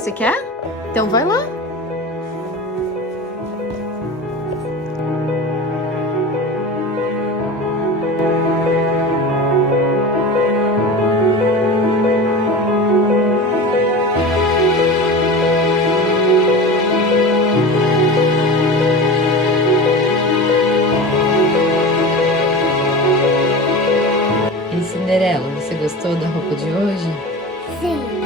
você quer? Então vai lá. E Cinderela, você gostou da roupa de hoje? Sim.